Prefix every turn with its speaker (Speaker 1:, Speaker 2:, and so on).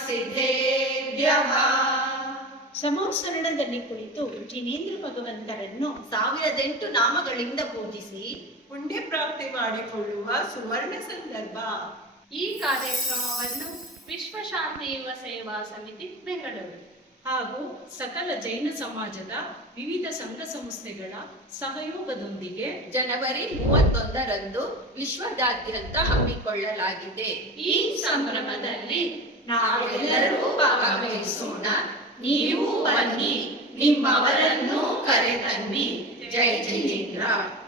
Speaker 1: ಸಿದ್ಧೇಭ್ಯಃ.
Speaker 2: ಸಮೋಸರಣದಲ್ಲಿ ಕುಳಿತು ಜಿನೇಂದ್ರ ಭಗವಂತರನ್ನು
Speaker 1: 1008 ನಾಮಗಳಿಂದ ಪೂಜಿಸಿ
Speaker 3: ಪುಣ್ಯ ಪ್ರಾಪ್ತಿ ಮಾಡಿಕೊಳ್ಳುವ ಸುವರ್ಣ ಸಂದರ್ಭ.
Speaker 4: ಈ ಕಾರ್ಯಕ್ರಮವನ್ನು ವಿಶ್ವಶಾಂತಿ ಯುವ ಸೇವಾ ಸಮಿತಿ ಬೆಂಗಳೂರು
Speaker 2: ಹಾಗೂ ಸಕಲ ಜೈನ ಸಮಾಜದ ವಿವಿಧ ಸಂಘ ಸಂಸ್ಥೆಗಳ ಸಹಯೋಗದೊಂದಿಗೆ
Speaker 1: ಜನವರಿ 31ರಂದು ವಿಶ್ವದಾದ್ಯಂತ ಹಮ್ಮಿಕೊಳ್ಳಲಾಗಿದೆ.
Speaker 4: ಈ ಸಂಭ್ರಮದಲ್ಲಿ
Speaker 1: ನಾವೆಲ್ಲರೂ ಭಾಗವಹಿಸೋಣ. ನೀವು ಬನ್ನಿ, ನಿಮ್ಮವರನ್ನು ಕರೆತನ್ನಿ. ಜೈ ಜಿನೇಂದ್ರ.